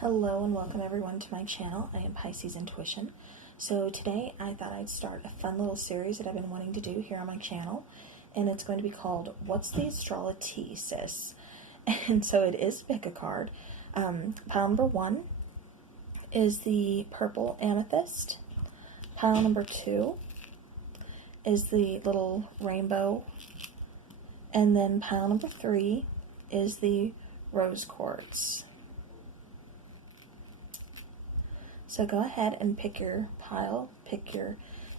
Hello and welcome everyone to my channel. I am Pisces Intuition. So today I thought I'd start a fun little series that I've been wanting to do here on my channel, and it's going to be called What's the Astrolo-Tea, Sis? And so it is pick a card. Pile number 1 is the purple amethyst. Pile number 2 is the little rainbow. And then pile number 3 is the rose quartz. So go ahead and pick your pile, pick your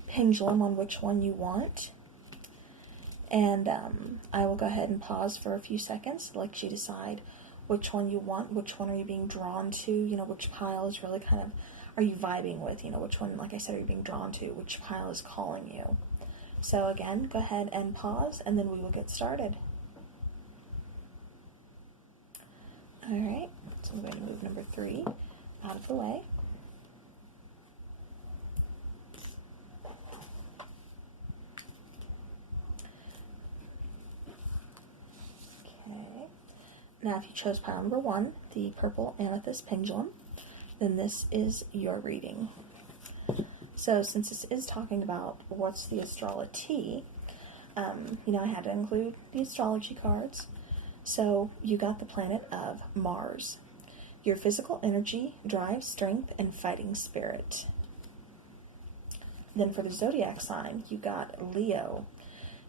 pendulum on which one you want. And I will go ahead and pause for a few seconds to let you decide which one you want, which one are you being drawn to, which pile is really kind of, are you vibing with, which one, like I said, are you being drawn to, which pile is calling you. So again, go ahead and pause and then we will get started. Alright, so I'm going to move number 3 out of the way. Now, if you chose pile number 1, the purple amethyst pendulum, then this is your reading. So, since this is talking about what's the Astrolo-Tea, I had to include the astrology cards. So, you got the planet of Mars, your physical energy, drive, strength, and fighting spirit. Then for the zodiac sign, you got Leo,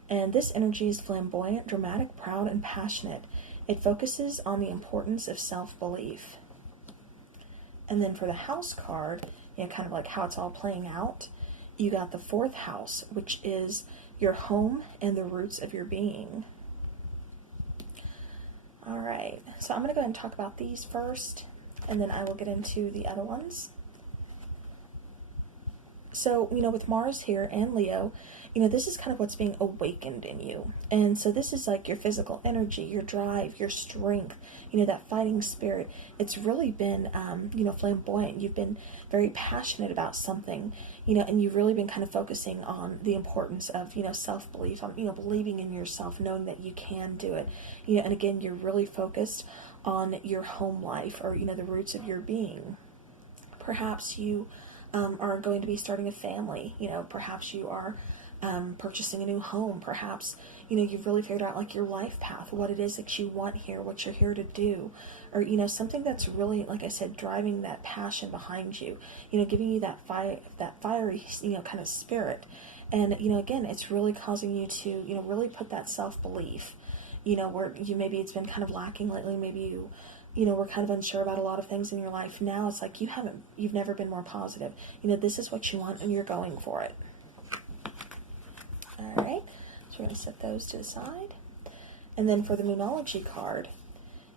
and this energy is flamboyant, dramatic, proud, and passionate. It focuses on the importance of self-belief. And then for the house card, kind of like how it's all playing out, you got the 4th house, which is your home and the roots of your being. All right, so I'm going to go ahead and talk about these first, and then I will get into the other ones. So, with Mars here and Leo, this is kind of what's being awakened in you. And so this is like your physical energy, your drive, your strength, that fighting spirit. It's really been, flamboyant. You've been very passionate about something, and you've really been kind of focusing on the importance of, self-belief, on, believing in yourself, knowing that you can do it. And again, you're really focused on your home life or, the roots of your being. Perhaps you are going to be starting a family, perhaps you are purchasing a new home, perhaps, you've really figured out like your life path, what it is that you want here, what you're here to do, or, something that's really, like I said, driving that passion behind you, giving you that fiery, kind of spirit. And, again, it's really causing you to, really put that self-belief, where maybe it's been kind of lacking lately, maybe we're kind of unsure about a lot of things in your life. Now it's like you've never been more positive. This is what you want and you're going for it. All right, so we're going to set those to the side. And then for the Moonology card,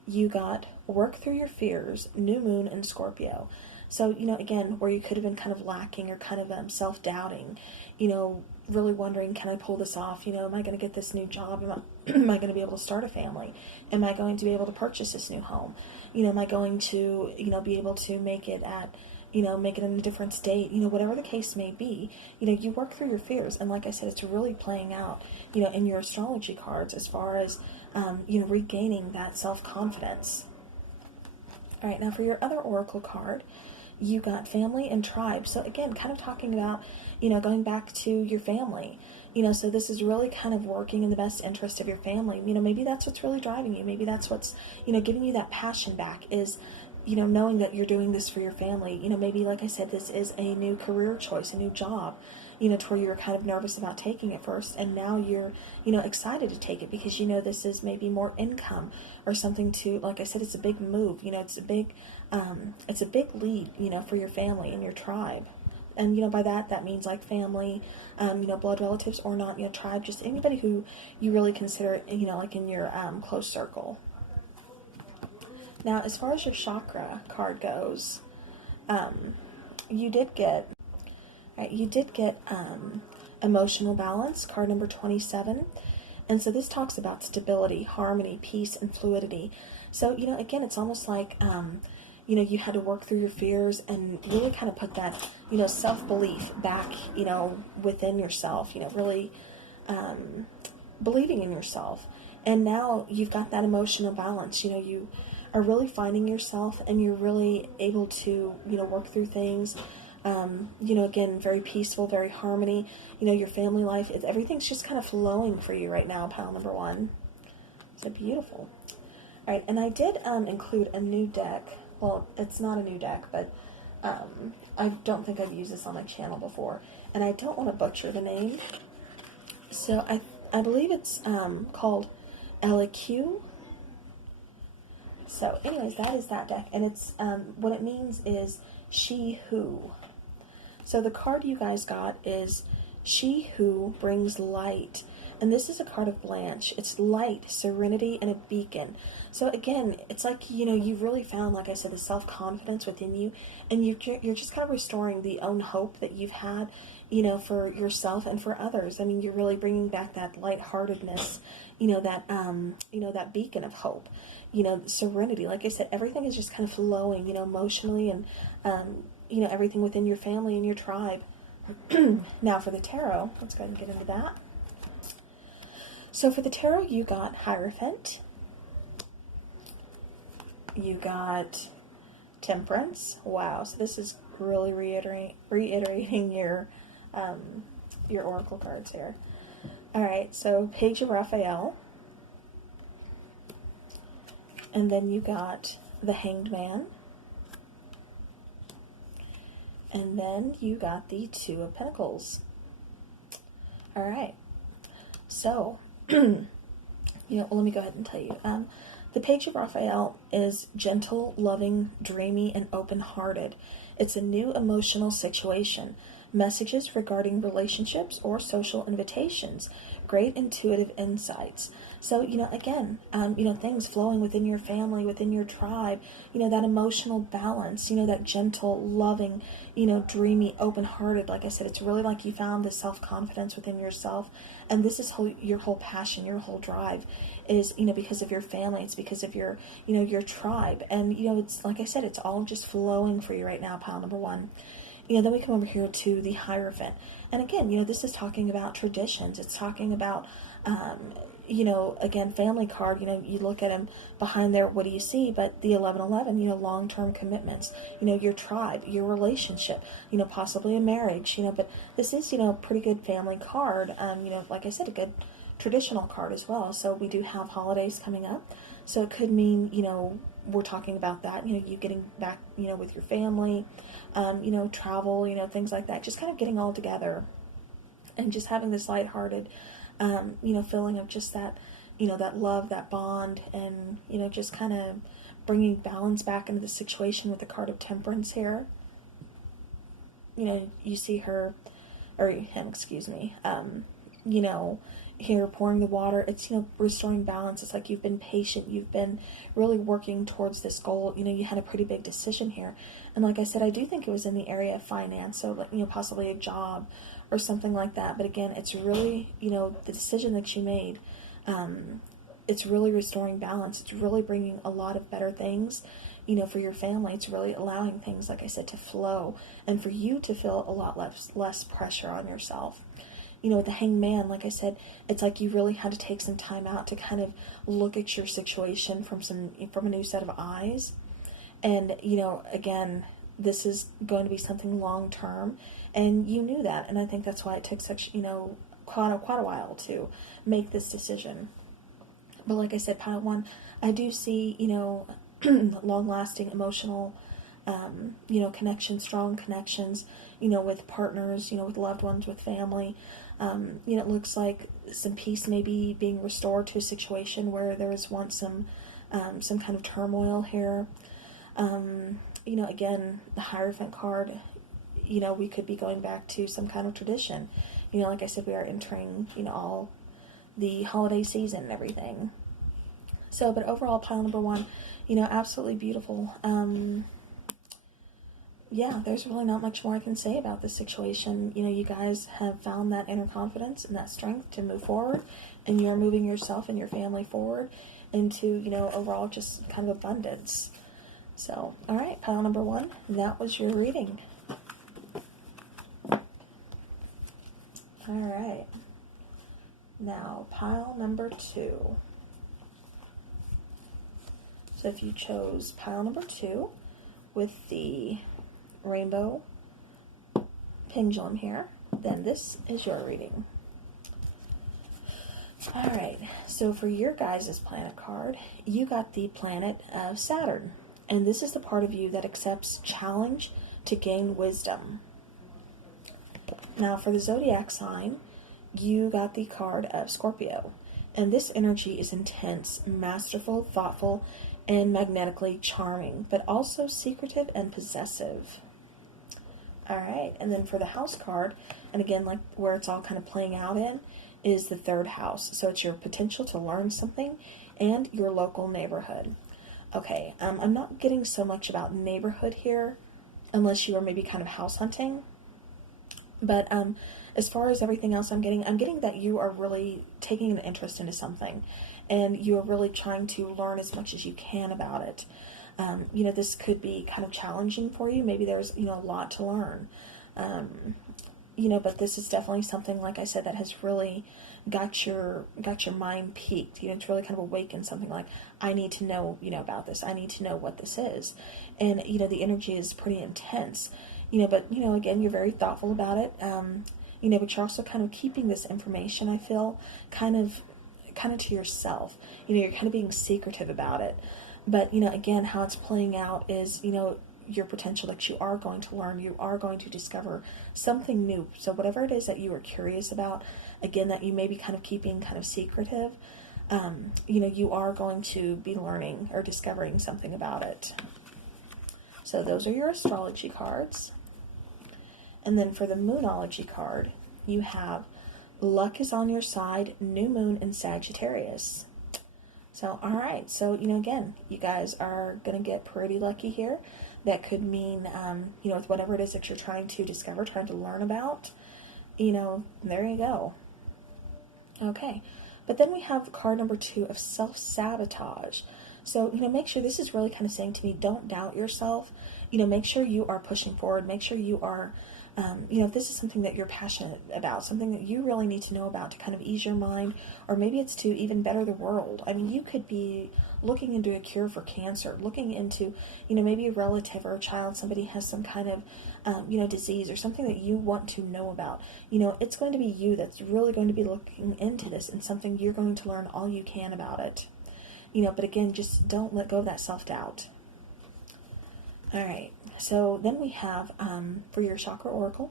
you got Work Through Your Fears, New Moon, and Scorpio. So, again, where you could have been kind of lacking or kind of self-doubting, really wondering, can I pull this off? Am I going to get this new job? Am I going to be able to start a family? Am I going to be able to purchase this new home? Am I going to, be able to make it at, make it in a different state? Whatever the case may be, you work through your fears. And like I said, it's really playing out, in your astrology cards as far as, regaining that self-confidence. All right, now for your other oracle card, you got family and tribe. So again, kind of talking about, going back to your family, so this is really kind of working in the best interest of your family. Maybe that's what's really driving you. Maybe that's what's, giving you that passion back is, knowing that you're doing this for your family. Maybe, like I said, this is a new career choice, a new job, to where you were kind of nervous about taking it first, and now you're, excited to take it because, this is maybe more income or something to, like I said, it's a big move, it's a big lead, for your family and your tribe. And, by that means like family, blood relatives or not, tribe, just anybody who you really consider, like in your close circle. Now, as far as your chakra card goes, you did get emotional balance, card number 27. And so this talks about stability, harmony, peace, and fluidity. So, again, it's almost like, you had to work through your fears and really kind of put that, self-belief back, within yourself, really believing in yourself. And now you've got that emotional balance, you are really finding yourself, and you're really able to, work through things. Again, very peaceful, very harmony. Your family life, everything's just kind of flowing for you right now, pile number 1. So beautiful. All right, and I did include a new deck. Well, it's not a new deck, but I don't think I've used this on my channel before, and I don't want to butcher the name. So I believe it's called LQ. So anyways, that is that deck, and it's what it means is she who. So the card you guys got is She Who Brings Light. And this is a card of Blanche. It's light, serenity, and a beacon. So again, it's like, you've really found, like I said, the self-confidence within you. And you're just kind of restoring the own hope that you've had, for yourself and for others. I mean, you're really bringing back that lightheartedness, that beacon of hope. Serenity. Like I said, everything is just kind of flowing, emotionally, and, everything within your family and your tribe. Now for the tarot, let's go ahead and get into that. So for the tarot, you got Hierophant. You got Temperance. Wow, so this is really reiterating your oracle cards here. All right, so Page of Raphael. And then you got the Hanged Man. And then you got the Two of Pentacles. All right. So, let me go ahead and tell you. The Page of Raphael is gentle, loving, dreamy, and open-hearted. It's a new emotional situation. Messages regarding relationships or social invitations. Great intuitive insights. So, again, things flowing within your family, within your tribe, that emotional balance, that gentle, loving, dreamy, open-hearted. Like I said, it's really like you found this self-confidence within yourself. And this is your whole passion, your whole drive is, because of your family. It's because of your, your tribe. And, it's like I said, it's all just flowing for you right now, pile number 1. Then we come over here to the Hierophant. And again, this is talking about traditions. It's talking about, again, family card. You look at them behind there, what do you see? But the 1111, long-term commitments, your tribe, your relationship, possibly a marriage, but this is, pretty good family card. Like I said, a good traditional card as well. So we do have holidays coming up. So it could mean, we're talking about that, you getting back, with your family, travel, things like that, just kind of getting all together and just having this lighthearted, feeling of just that, that love, that bond, and, just kind of bringing balance back into the situation with the card of Temperance here. You see her, or him, excuse me, here pouring the water. It's, restoring balance. It's like you've been patient. You've been really working towards this goal. You had a pretty big decision here. And like I said, I do think it was in the area of finance. So, like, possibly a job or something like that. But again, it's really, the decision that you made, it's really restoring balance. It's really bringing a lot of better things, for your family. It's really allowing things, like I said, to flow and for you to feel a lot less pressure on yourself. With the Hanged Man, like I said, it's like you really had to take some time out to kind of look at your situation from a new set of eyes. And, again, this is going to be something long term, and you knew that. And I think that's why it took such, quite a while to make this decision. But like I said, pile 1, I do see, long-lasting emotional, connections, strong connections, with partners, with loved ones, with family. It looks like some peace maybe being restored to a situation where there was once some kind of turmoil here. Again, the Hierophant card, we could be going back to some kind of tradition. Like I said, we are entering, all the holiday season and everything. So, but overall, pile number 1, absolutely beautiful. Yeah, there's really not much more I can say about this situation. You guys have found that inner confidence and that strength to move forward, and you're moving yourself and your family forward into, overall just kind of abundance. So, all right, pile number 1, that was your reading. All right. Now, pile number 2. So So if you chose pile number 2 with the rainbow pendulum here, then this is your reading. Alright, so for your guys' planet card, you got the planet of Saturn. And this is the part of you that accepts challenge to gain wisdom. Now for the zodiac sign, you got the card of Scorpio. And this energy is intense, masterful, thoughtful, and magnetically charming, but also secretive and possessive. Alright, and then for the house card, and again, like where it's all kind of playing out in, is the 3rd house. So it's your potential to learn something and your local neighborhood. Okay, I'm not getting so much about neighborhood here, unless you are maybe kind of house hunting. But as far as everything else I'm getting that you are really taking an interest into something, and you are really trying to learn as much as you can about it. This could be kind of challenging for you. Maybe there's, a lot to learn. But this is definitely something, like I said, that has really got your mind peaked. It's really kind of awakened something like, I need to know, about this. I need to know what this is. And, the energy is pretty intense. But, again, you're very thoughtful about it. But you're also kind of keeping this information, I feel, kind of to yourself. You're kind of being secretive about it. But, again, how it's playing out is, your potential that you are going to learn, you are going to discover something new. So whatever it is that you are curious about, again, that you may be kind of keeping kind of secretive, you are going to be learning or discovering something about it. So those are your astrology cards. And then for the Moonology card, you have luck is on your side, new moon in Sagittarius. So, all right. So, again, you guys are going to get pretty lucky here. That could mean, with whatever it is that you're trying to discover, trying to learn about, there you go. Okay. But then we have card number 2 of self-sabotage. So, make sure, this is really kind of saying to me, don't doubt yourself. Make sure you are pushing forward. Make sure you are, if this is something that you're passionate about, something that you really need to know about to kind of ease your mind, or maybe it's to even better the world. I mean, you could be looking into a cure for cancer, looking into, maybe a relative or a child, somebody has some kind of, disease or something that you want to know about. It's going to be you that's really going to be looking into this, and something you're going to learn all you can about it. But again, just don't let go of that self-doubt. All right, so then we have, for your chakra oracle,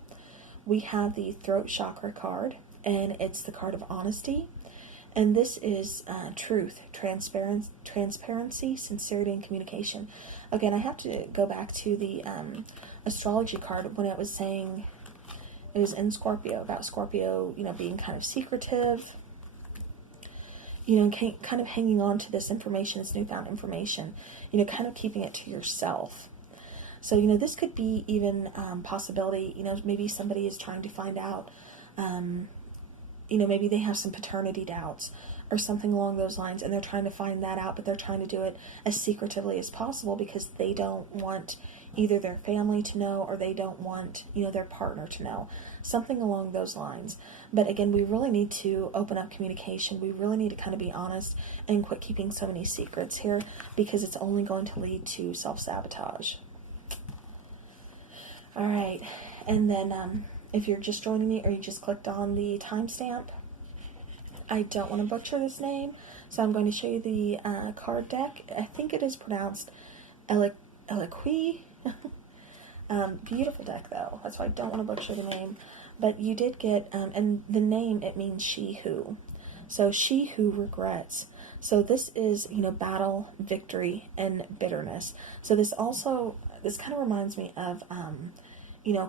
we have the throat chakra card, and it's the card of honesty. And this is truth, transparency, sincerity, and communication. Again, I have to go back to the astrology card when it was saying, it was in Scorpio, about Scorpio, being kind of secretive, kind of hanging on to this information, this newfound information, kind of keeping it to yourself. So, this could be even possibility, maybe somebody is trying to find out, maybe they have some paternity doubts or something along those lines, and they're trying to find that out, but they're trying to do it as secretively as possible because they don't want either their family to know, or they don't want, their partner to know. Something along those lines. But again, we really need to open up communication. We really need to kind of be honest and quit keeping so many secrets here, because it's only going to lead to self-sabotage. All right, and then if you're just joining me or you just clicked on the timestamp, I don't want to butcher this name, so I'm going to show you the card deck. I think it is pronounced Eloquii. Beautiful deck, though. That's why I don't want to butcher the name. But you did get, and the name, it means she who. So she who regrets. So this is, battle, victory, and bitterness. So this kind of reminds me of,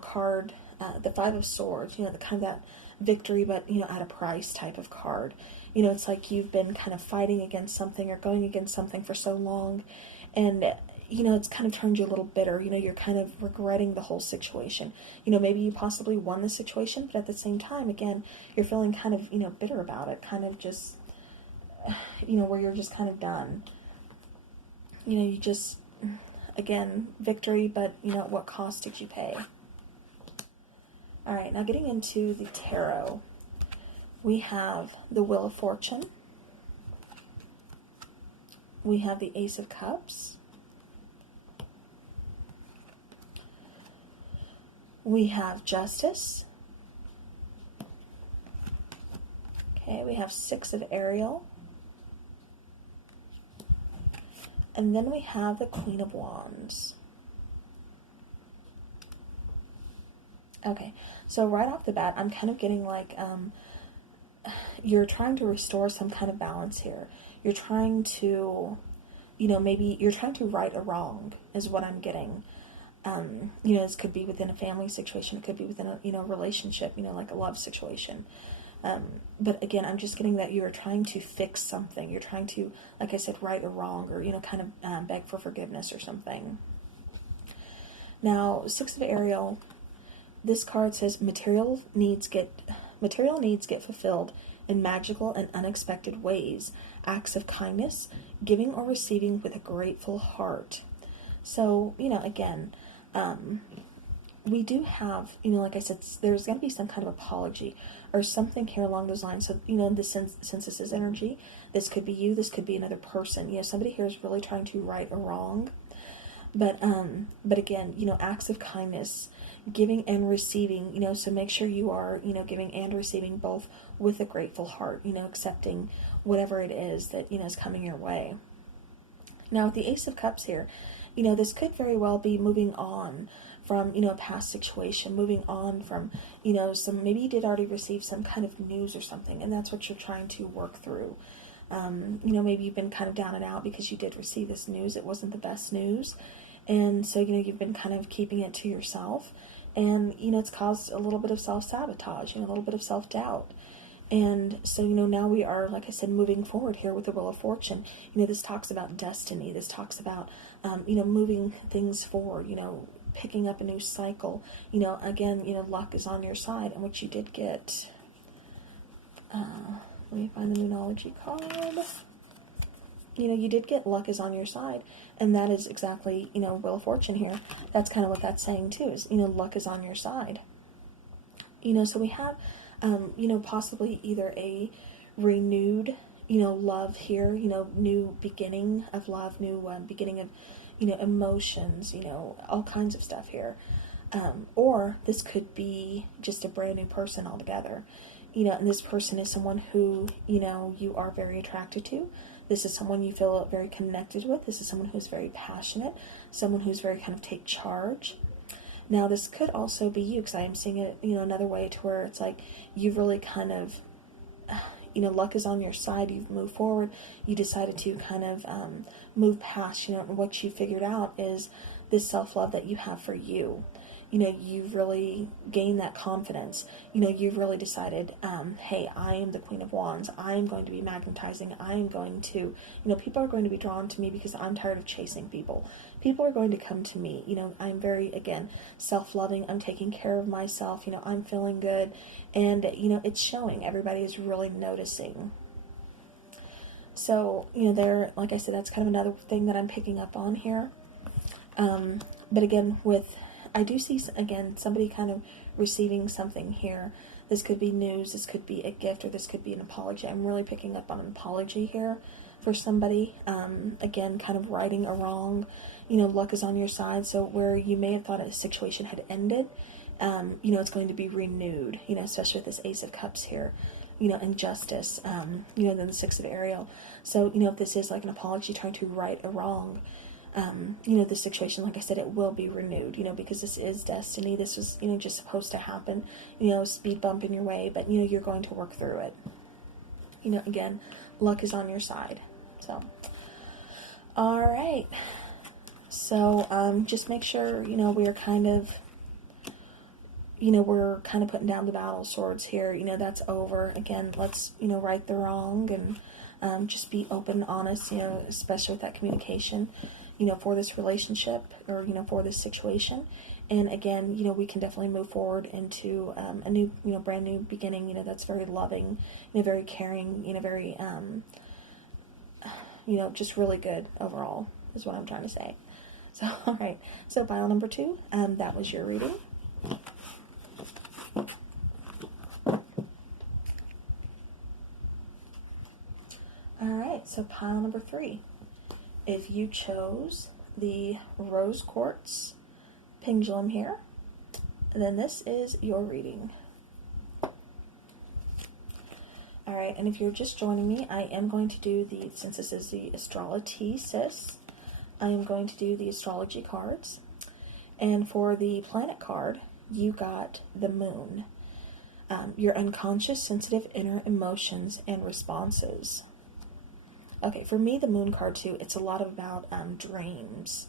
card, the Five of Swords, the kind of that victory, but, at a price type of card. It's like you've been kind of fighting against something or going against something for so long, and, it's kind of turned you a little bitter. You're kind of regretting the whole situation. Maybe you possibly won the situation, but at the same time, again, you're feeling kind of, bitter about it, kind of just, where you're just kind of done. You just, again, victory, but, at what cost did you pay? All right, now getting into the tarot, we have the Wheel of Fortune, we have the Ace of Cups. We have Justice. Okay, we have Six of Ariel. And then we have the Queen of Wands. Okay, so right off the bat, I'm kind of getting like you're trying to restore some kind of balance here. You're trying to, maybe you're trying to right a wrong is what I'm getting. This could be within a family situation. It could be within a, relationship, like a love situation. But again, I'm just getting that you're trying to fix something. You're trying to, like I said, right a wrong, or, kind of beg for forgiveness or something. Now, Six of Ariel, this card says material needs get fulfilled in magical and unexpected ways. Acts of kindness, giving or receiving with a grateful heart. So, again, we do have, like I said, there's going to be some kind of apology or something here along those lines. So, since this is energy, this could be you, this could be another person. Somebody here is really trying to right a wrong. But again, acts of kindness, giving and receiving, so make sure you are, giving and receiving both with a grateful heart, accepting whatever it is that, is coming your way. Now, with the Ace of Cups here, this could very well be moving on from, a past situation, moving on from, maybe you did already receive some kind of news or something, and that's what you're trying to work through. Maybe you've been kind of down and out because you did receive this news. It wasn't the best news. And so, you've been kind of keeping it to yourself. And, it's caused a little bit of self-sabotage, a little bit of self-doubt. And so, now we are, like I said, moving forward here with the Wheel of Fortune. This talks about destiny. This talks about, moving things forward, picking up a new cycle. Again, luck is on your side, and what you did get. Let me find the Moonology card. You did get luck is on your side, and that is exactly, Wheel of Fortune here. That's kind of what that's saying too, is, luck is on your side. So we have, possibly either a renewed, love here, new beginning of love, new beginning of, emotions, all kinds of stuff here. Or this could be just a brand new person altogether. And this person is someone who, you are very attracted to. This is someone you feel very connected with. This is someone who's very passionate, someone who's very kind of take charge. Now, this could also be you, because I am seeing it, another way to where it's like you've really kind of, luck is on your side. You've moved forward. You decided to kind of move past, and what you figured out is this self-love that you have for you. You've really gained that confidence. You've really decided, hey, I am the Queen of Wands. I am going to be magnetizing. I am going to, people are going to be drawn to me because I'm tired of chasing people. People are going to come to me. I'm very, again, self-loving. I'm taking care of myself. I'm feeling good. And, it's showing. Everybody is really noticing. So, there, like I said, that's kind of another thing that I'm picking up on here. But again, I do see, again, somebody kind of receiving something here. This could be news, this could be a gift, or this could be an apology. I'm really picking up on an apology here for somebody. Again, kind of righting a wrong. Luck is on your side. So where you may have thought a situation had ended, it's going to be renewed, especially with this Ace of Cups here, and Justice, then the Six of Ariel. So, if this is like an apology trying to right a wrong, this situation, like I said, it will be renewed, because this is destiny. This was, just supposed to happen, speed bump in your way, but, you're going to work through it. Again, luck is on your side. So, all right. So, just make sure, we're kind of, we're kind of putting down the battle swords here. That's over. Again, let's, right the wrong, and just be open, honest, especially with that communication, for this relationship, or, for this situation. And again, we can definitely move forward into a new, brand new beginning, that's very loving, very caring, very, just really good overall, is what I'm trying to say. So, all right. So, pile number 2, that was your reading. All right. So, pile number 3. if you chose the rose quartz pendulum here, then this is your reading. Alright, and if you're just joining me, I am going to do since this is the Astrolo-Tea, sis, I am going to do the astrology cards. And for the planet card, you got the moon. Your unconscious, sensitive inner emotions and responses. Okay, for me, the moon card too, it's a lot about dreams.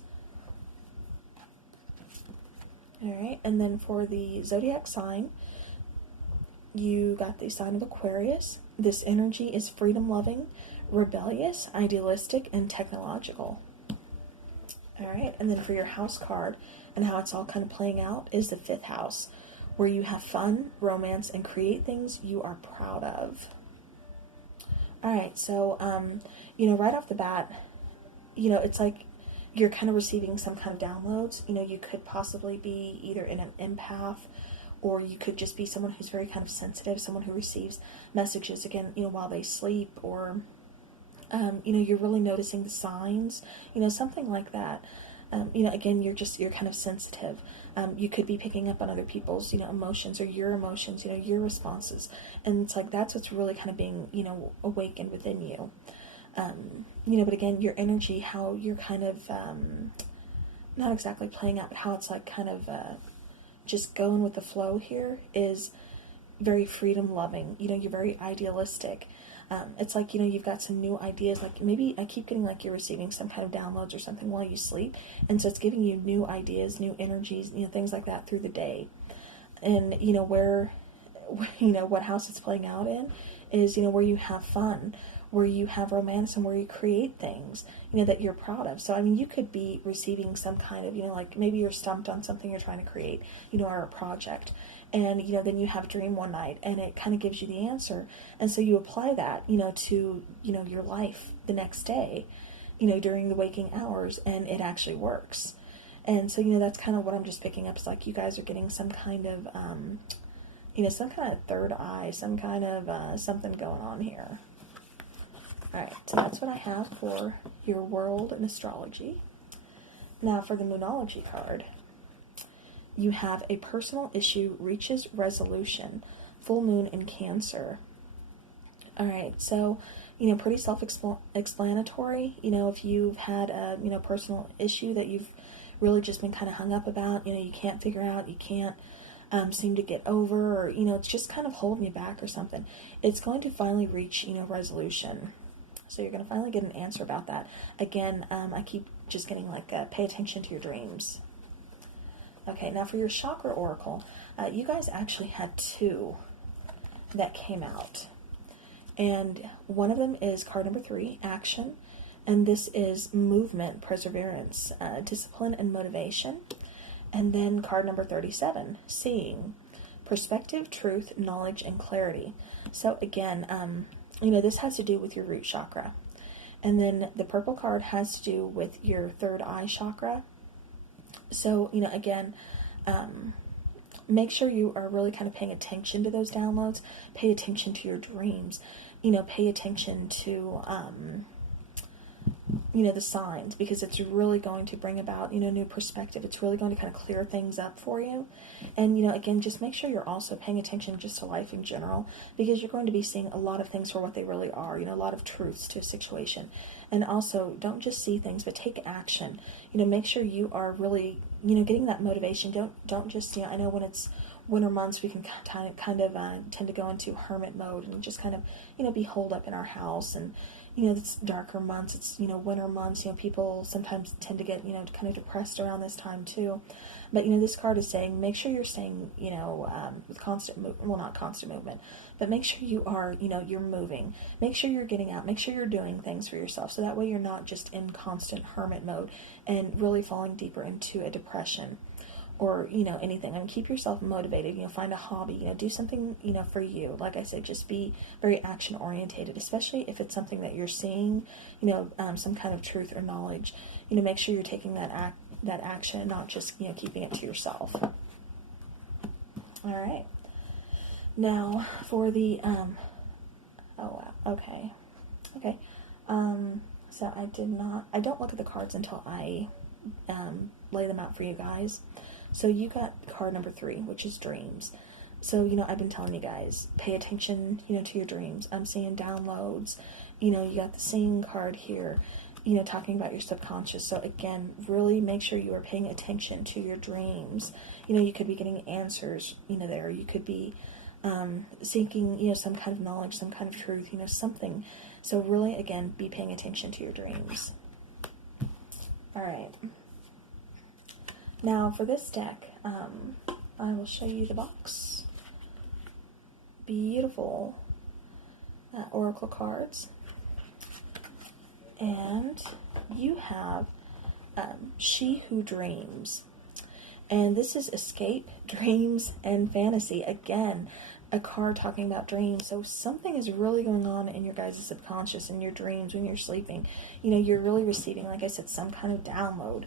Alright, and then for the zodiac sign, you got the sign of Aquarius. This energy is freedom-loving, rebellious, idealistic, and technological. Alright, and then for your house card, and how it's all kind of playing out, is the 5th house, where you have fun, romance, and create things you are proud of. Alright, so, right off the bat, it's like you're kind of receiving some kind of downloads. You could possibly be either in an empath, or you could just be someone who's very kind of sensitive, someone who receives messages, again, while they sleep, or, you're really noticing the signs, something like that. Again, you're kind of sensitive. You could be picking up on other people's, emotions, or your emotions, your responses. And it's like, that's what's really kind of being, awakened within you. But again, your energy, how you're kind of, not exactly playing out, but how it's like kind of, just going with the flow here is very freedom loving. You're very idealistic. It's like, you've got some new ideas, like maybe I keep getting like you're receiving some kind of downloads or something while you sleep. And so it's giving you new ideas, new energies, things like that through the day. And, where, what house it's playing out in is, where you have fun, where you have romance, and where you create things, that you're proud of. So, you could be receiving some kind of, like maybe you're stumped on something you're trying to create, or a project. And, then you have a dream one night and it kind of gives you the answer. And so you apply that, to, your life the next day, during the waking hours, and it actually works. And so, that's kind of what I'm just picking up. It's like you guys are getting some kind of, some kind of third eye, some kind of something going on here. Alright, so that's what I have for your world and astrology. Now for the Moonology card, you have a personal issue reaches resolution, full moon in Cancer. Alright, so, pretty self-explanatory. If you've had a, personal issue that you've really just been kind of hung up about, you can't figure out, you can't seem to get over, or, it's just kind of holding you back or something, it's going to finally reach, resolution. So you're going to finally get an answer about that. Again, I keep just getting like, pay attention to your dreams. Okay, now for your chakra oracle, you guys actually had 2 that came out. And one of them is card number 3, action. And this is movement, perseverance, discipline, and motivation. And then card number 37, seeing, perspective, truth, knowledge, and clarity. So again, this has to do with your root chakra. And then the purple card has to do with your third eye chakra. So, again, make sure you are really kind of paying attention to those downloads. Pay attention to your dreams. Pay attention to, the signs, because it's really going to bring about, new perspective. It's really going to kind of clear things up for you. And, again, just make sure you're also paying attention just to life in general, because you're going to be seeing a lot of things for what they really are, a lot of truths to a situation. And also, don't just see things, but take action. Make sure you are really, getting that motivation. Don't just, I know when it's winter months, we can kind of tend to go into hermit mode and just kind of, be holed up in our house. And, it's darker months, it's, winter months, people sometimes tend to get, kind of depressed around this time too. But, this card is saying, make sure you're staying, with constant movement, well, not constant movement, but make sure you are, you're moving. Make sure you're getting out. Make sure you're doing things for yourself. So that way you're not just in constant hermit mode and really falling deeper into a depression or, anything. Keep yourself motivated, find a hobby, do something, for you. Like I said, just be very action orientated, especially if it's something that you're seeing, some kind of truth or knowledge. Make sure you're taking that action and not just, keeping it to yourself. All right. Now for the, oh wow, okay. So I don't look at the cards until I lay them out for you guys. So you got card number 3, which is dreams. So, I've been telling you guys, pay attention, to your dreams. I'm seeing downloads. You got the singing card here, talking about your subconscious. So again, really make sure you are paying attention to your dreams. You could be getting answers, there. You could be seeking, some kind of knowledge, some kind of truth, something. So really, again, be paying attention to your dreams. All right. Now for this deck, I will show you the box. Beautiful oracle cards. And you have She Who Dreams. And this is escape, dreams, and fantasy. Again, a card talking about dreams. So something is really going on in your guys' subconscious, in your dreams, when you're sleeping. You're really receiving, like I said, some kind of download.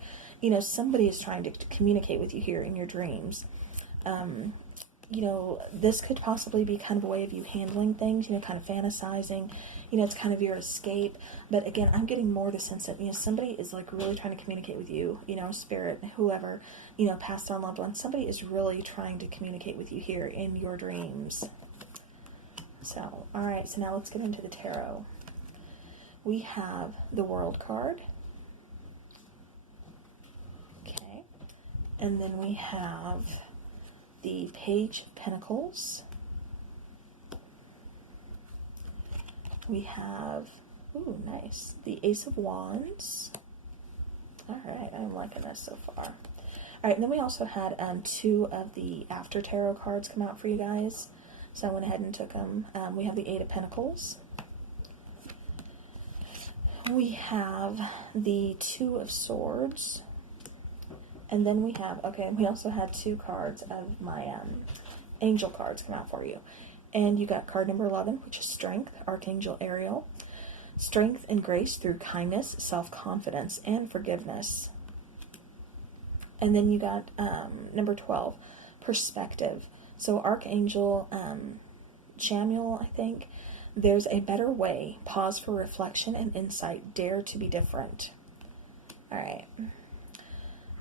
Somebody is trying to communicate with you here in your dreams. This could possibly be kind of a way of you handling things, kind of fantasizing. It's kind of your escape. But again, I'm getting more the sense that, somebody is like really trying to communicate with you, spirit, whoever, passed on loved one. Somebody is really trying to communicate with you here in your dreams. So, all right, so now let's get into the tarot. We have the World card. Okay. And then we have the Page of Pentacles. We have, ooh, nice, the Ace of Wands. All right, I'm liking this so far. All right, and then we also had 2 of the After Tarot cards come out for you guys. So I went ahead and took them. We have the 8 of Pentacles. We have the 2 of Swords. And then we have, we also had 2 cards of my angel cards come out for you. And you got card number 11, which is Strength, Archangel Ariel. Strength and grace through kindness, self-confidence, and forgiveness. And then you got number 12, Perspective. So Archangel Chamuel, I think. There's a better way. Pause for reflection and insight. Dare to be different. All right.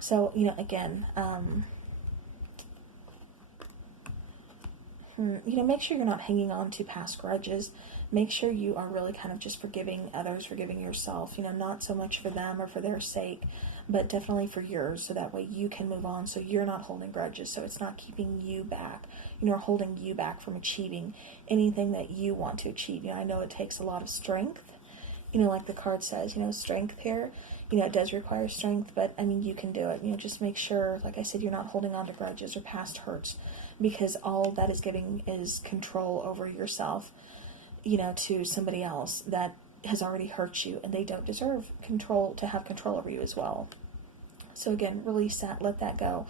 So, again, make sure you're not hanging on to past grudges. Make sure you are really kind of just forgiving others, forgiving yourself, not so much for them or for their sake, but definitely for yours, so that way you can move on, so you're not holding grudges, so it's not keeping you back, or holding you back from achieving anything that you want to achieve. I know it takes a lot of strength, like the card says, strength here. It does require strength, but, you can do it. Just make sure, like I said, you're not holding on to grudges or past hurts, because all that is giving is control over yourself, to somebody else that has already hurt you, and they don't deserve to have control over you as well. So again, release that, let that go.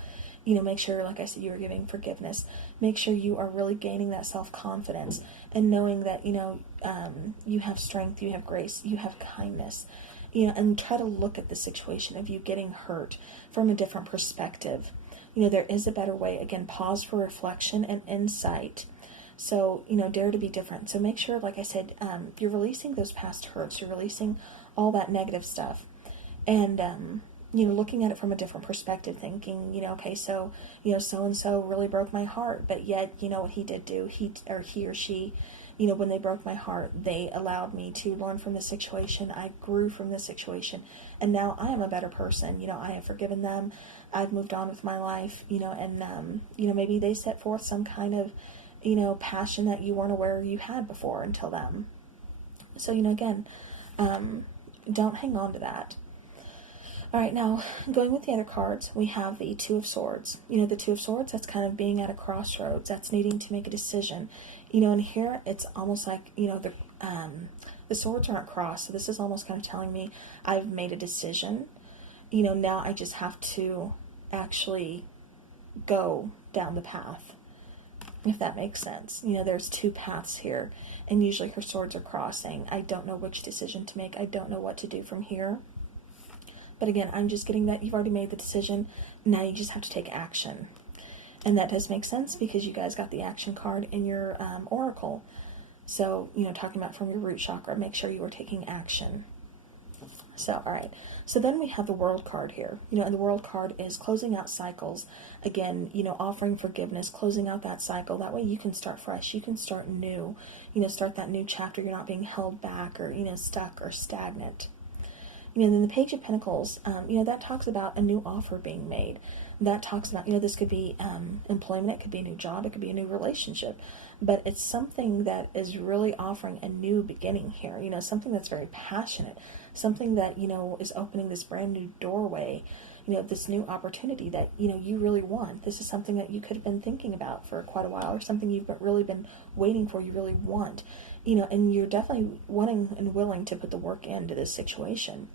Make sure, like I said, you are giving forgiveness. Make sure you are really gaining that self-confidence and knowing that, you have strength, you have grace, you have kindness. And try to look at the situation of you getting hurt from a different perspective. There is a better way. Again, pause for reflection and insight. So, dare to be different. So make sure, like I said, you're releasing those past hurts. You're releasing all that negative stuff. And, looking at it from a different perspective, thinking, okay, so, so-and-so really broke my heart. But yet, what he did do, he or she, when they broke my heart, they allowed me to learn from the situation. I grew from the situation. And now I am a better person. I have forgiven them. I've moved on with my life, and, maybe they set forth some kind of, passion that you weren't aware you had before until then. So, again, don't hang on to that. All right, now, going with the other cards, we have the 2 of Swords. The 2 of Swords, that's kind of being at a crossroads. That's needing to make a decision. And here, it's almost like, the swords aren't crossed. So this is almost kind of telling me I've made a decision. Now I just have to actually go down the path, if that makes sense. There's 2 paths here, and usually her swords are crossing. I don't know which decision to make. I don't know what to do from here. But again, I'm just getting that you've already made the decision. Now you just have to take action. And that does make sense because you guys got the action card in your oracle. So, talking about from your root chakra, make sure you are taking action. So, all right. So then we have the World card here. And the World card is closing out cycles. Again, offering forgiveness, closing out that cycle. That way you can start fresh. You can start new. Start that new chapter. You're not being held back or, stuck or stagnant. And then the Page of Pentacles, that talks about a new offer being made. That talks about, this could be employment, it could be a new job, it could be a new relationship. But it's something that is really offering a new beginning here, something that's very passionate, something that, is opening this brand new doorway, this new opportunity that, you really want. This is something that you could have been thinking about for quite a while, or something you've really been waiting for, you really want, and you're definitely wanting and willing to put the work into this situation.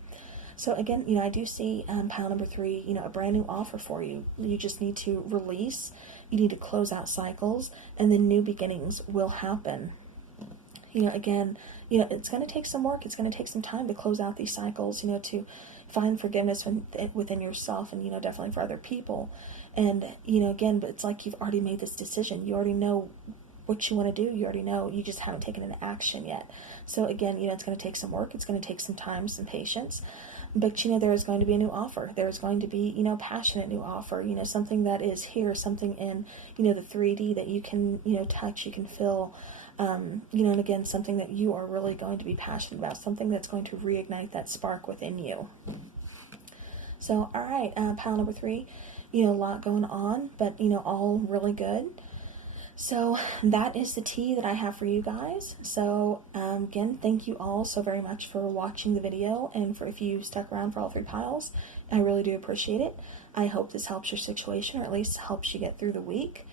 So again, I do see pile number 3, a brand new offer for you. You just need to release, you need to close out cycles, and then new beginnings will happen. Again, it's going to take some work. It's going to take some time to close out these cycles, to find forgiveness within yourself and, definitely for other people. And, again, but it's like you've already made this decision. You already know what you want to do. You already know. You just haven't taken an action yet. So again, it's going to take some work. It's going to take some time, some patience. But, there is going to be a new offer. There is going to be, passionate new offer, something that is here, something in, the 3D that you can, touch, you can feel, and again, something that you are really going to be passionate about, something that's going to reignite that spark within you. So, all right, pile number 3, a lot going on, but, all really good. So that is the tea that I have for you guys. So again, thank you all so very much for watching the video, and for if you stuck around for all 3 piles, I really do appreciate it. I hope this helps your situation, or at least helps you get through the week.